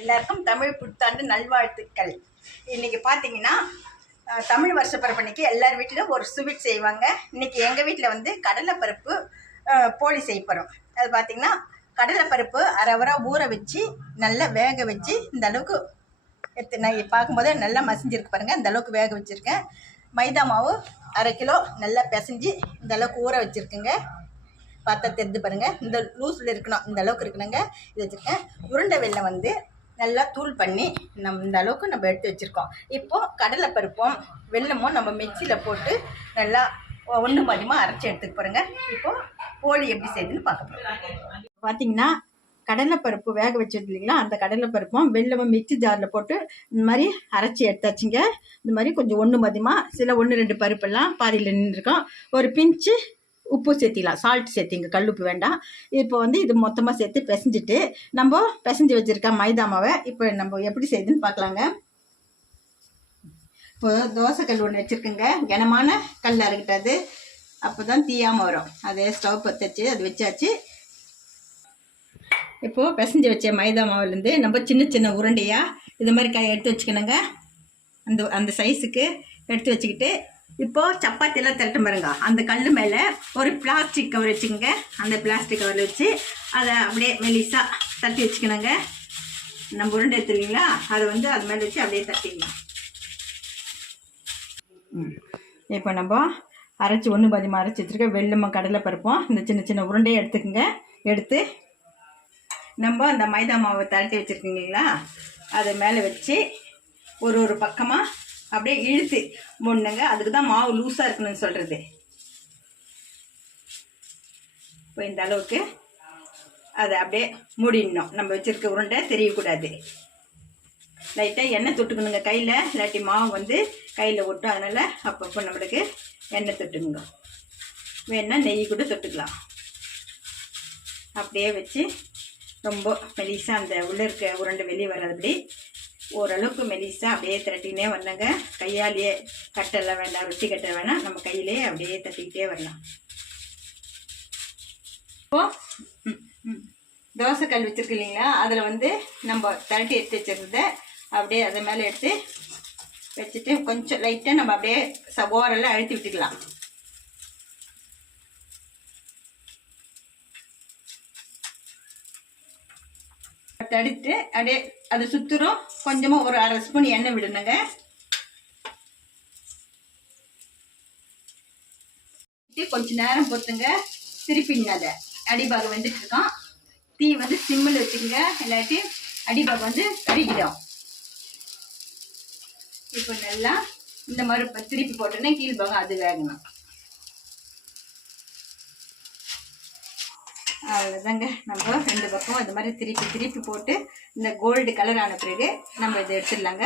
எல்லாருக்கும் தமிழ் புத்தாண்டு நல்வாழ்த்துக்கள். இன்னைக்கு பார்த்தீங்கன்னா தமிழ் வருஷ பரப்பன்னைக்கு எல்லார் வீட்டிலும் ஒரு ஸ்வீட் செய்வாங்க. இன்னைக்கு எங்கள் வீட்டில் வந்து கடலைப்பருப்பு போலி போளி அது பார்த்தீங்கன்னா கடலைப்பருப்பு அரை வர ஊற வச்சு நல்லா வேக வச்சு இந்த அளவுக்கு எடுத்து நான் பார்க்கும்போதே நல்லா மசிஞ்சிருக்கு பாருங்கள் இந்த அளவுக்கு வேக வச்சுருக்கேன். மைதா மாவு அரை கிலோ நல்லா பிசைஞ்சு இந்த அளவுக்கு ஊற வச்சுருக்குங்க. பார்த்தா தெரிஞ்சு பாருங்கள் இந்த லூஸில் இருக்கணும். இந்த அளவுக்கு இருக்கணுங்க. இது வச்சுருக்கேன். உருண்டை வெள்ளை வந்து நல்லா தூள் பண்ணி நம்ம இந்த அளவுக்கு நம்ம எடுத்து வச்சுருக்கோம். இப்போது கடலைப்பருப்பும் வெல்லமும் நம்ம மிக்சியில் போட்டு நல்லா ஒன்று மதியமாக அரைச்சி எடுத்துக்க போகிறோங்க இப்போது போலி எப்படி செய்யுதுன்னு பார்க்க போகிறோம் பார்த்தீங்கன்னா கடலைப்பருப்பு வேக வச்சது இல்லைங்களா? அந்த கடலைப்பருப்பும் வெல்லமும் மிக்சி ஜாரில் போட்டு இந்த மாதிரி அரைச்சி எடுத்தாச்சுங்க. இந்த மாதிரி கொஞ்சம் ஒன்று மதியமாக சில ஒன்று ரெண்டு பருப்பெல்லாம் பாதியில் நின்றுருக்கோம் ஒரு பிஞ்சு உப்பு சேர்த்திக்கலாம் சால்ட் சேர்த்திங்க கல்லுப்பு வேண்டாம். இப்போ வந்து இது மொத்தமாக சேர்த்து பிசைஞ்சிட்டு நம்ம பிசைஞ்சு வச்சுருக்க மைதா மாவை இப்போ நம்ம எப்படி செய்யுதுன்னு பார்க்கலாங்க. இப்போ தோசை கல் ஒன்று வச்சுருக்குங்க. கனமான கல் அறுக்கிட்டது அப்போ தான் தீயாமல் வரும் அதே ஸ்டவ் பற்ற வச்சு அது வச்சாச்சு. இப்போது பிசைஞ்சு வச்ச மைதா மாவுலேருந்து நம்ம சின்ன சின்ன உருண்டையாக இது மாதிரி காய் எடுத்து வச்சுக்கணுங்க. அந்த அந்த சைஸுக்கு எடுத்து வச்சுக்கிட்டு இப்போது சப்பாத்தியெல்லாம் திரட்டும் பாருங்க. அந்த கல் மேலே ஒரு பிளாஸ்டிக் கவர் வச்சுக்கோங்க. அந்த பிளாஸ்டிக் கவரில் வச்சு அதை அப்படியே மெலிசாக தட்டி வச்சுக்கணுங்க. நம்ம உருண்டை எடுத்துருவீங்களா அதை வந்து அது மேலே வச்சு அப்படியே தட்டிக்கலாம் ம். இப்போ நம்ம அரைச்சி ஒன்று பதிமா அரைச்சி வச்சுருக்க வெள்ளமும் கடலை பருப்போம் இந்த சின்ன சின்ன உருண்டையை எடுத்துக்கோங்க. எடுத்து நம்ம அந்த மைதா மாவை திரட்டி வச்சுருக்கீங்களா அதை மேலே வச்சு ஒரு ஒரு பக்கமாக அப்படியே இழுத்து முன்னுங்க. அதுக்கு தான் மாவு லூஸாக இருக்கணும்னு சொல்கிறது இப்போ இந்த அளவுக்கு அதை அப்படியே மூடிடணும். நம்ம வச்சுருக்க உருண்டை தெரியக்கூடாது. லைட்டாக எண்ணெய் தொட்டுக்கணுங்க கையில். இல்லாட்டி மாவு வந்து கையில் ஒட்டும். அதனால் அப்பப்போ நம்மளுக்கு எண்ணெய் தொட்டுக்குங்க. வேணால் நெய் கூட தொட்டுக்கலாம். அப்படியே வச்சு ரொம்ப மெலிசாக அந்த உள்ளே இருக்க உருண்டை வெளியே வர்றதுபடி ஓரளவுக்கு மெலிசாக அப்படியே திரட்டினே வரணுங்க கையாலேயே கட்டெல்லாம் வேண்டாம் ரொட்டி கட்ட வேணாம். நம்ம கையிலேயே அப்படியே தட்டிக்கிட்டே வரலாம். இப்போ தோசை கல் வச்சிருக்கு இல்லைங்களா? அதில் வந்து நம்ம திரட்டி எடுத்து வச்சிருந்த அப்படியே அதை மேலே எடுத்து வச்சுட்டு கொஞ்சம் லைட்டாக நம்ம அப்படியே ச ஓரெல்லாம் அழுத்தி விட்டுக்கலாம். தடுத்து அப்படியே அது சுற்றுறோம் கொஞ்சமாக ஒரு அரை ஸ்பூன் எண்ணெய் விடணுங்க கொஞ்ச நேரம் பொறுத்துங்க திருப்பிங்க அதை. அடிபாகம் வந்துட்டு இருக்கோம் தீ வந்து சிம்மில் வச்சுக்கோங்க. இல்லாட்டி அடிபாகம் வந்து கருகிடும். இப்போ நல்லா இந்த மாதிரி திருப்பி போட்டோன்னே கீழ்பாகம் அது வேகணும். அவ்வளோதாங்க நம்ம ரெண்டு பக்கம் இது மாதிரி திருப்பி திருப்பி போட்டு இந்த கோல்டு கலர் ஆன பிறகு நம்ம இதை எடுத்துடலாங்க.